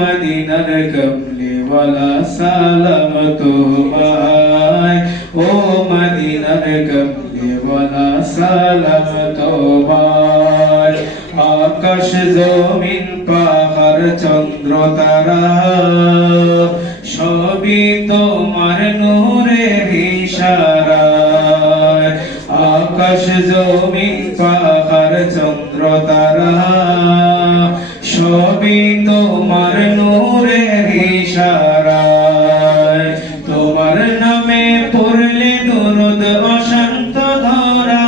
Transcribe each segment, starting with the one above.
মদিনার কমলিওয়ালা সালাম তোমায় ও মদিনার কমলিওয়ালা সালাম তোমায় আকাশ জমিন পাহাড় চন্দ্র তারা সবই তোমার নূরের ইশারায় আকাশ জমিন পাহাড় চন্দ্র তারা সবই তোমার নূরের ইশারায় তোমার নামে পড়লে দুরূদ অশান্ত ধরায়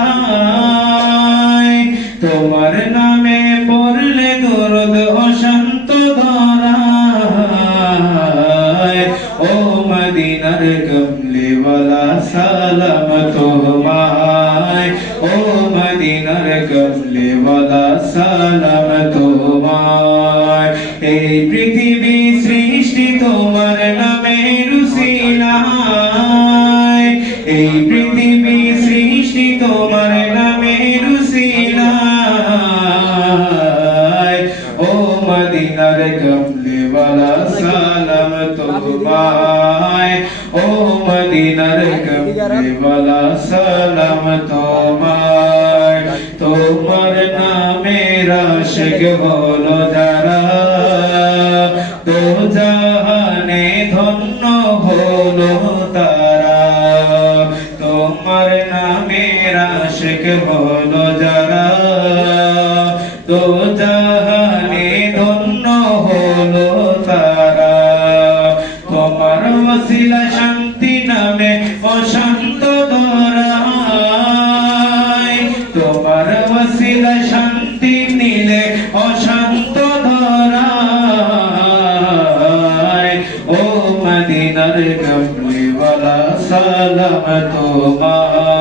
তোমার নামে পড়লে দুরূদ অশান্ত ধরায় ও মদিনার কমলিওয়ালা সালাম তোমায় ও মদিনার কমলিওয়ালা সালাম তোমায় এই পৃথিবী সৃষ্টি তোমার নামের উসিলায় এই পৃথিবী সৃষ্টি তোমার নামের উসিলায় ও মদিনার কমলিওয়ালা সালাম তোমায় ও মদিনার কমলিওয়ালা সালাম তোমায় তোমার নামের আশিক হলো যারা দো জাহানে ধন্য হলো তারা তোমার নামের আশিক হলো যারা দো জাহানে ধন্য হলো তারা তোমার ওসিলা শান্তি নামে অশান্ত ধরায় তোমার ওসিলা শান্তি নিলে অশান্ত ধরায় ও মদিনার কমলিওয়ালা সালাম তোমায়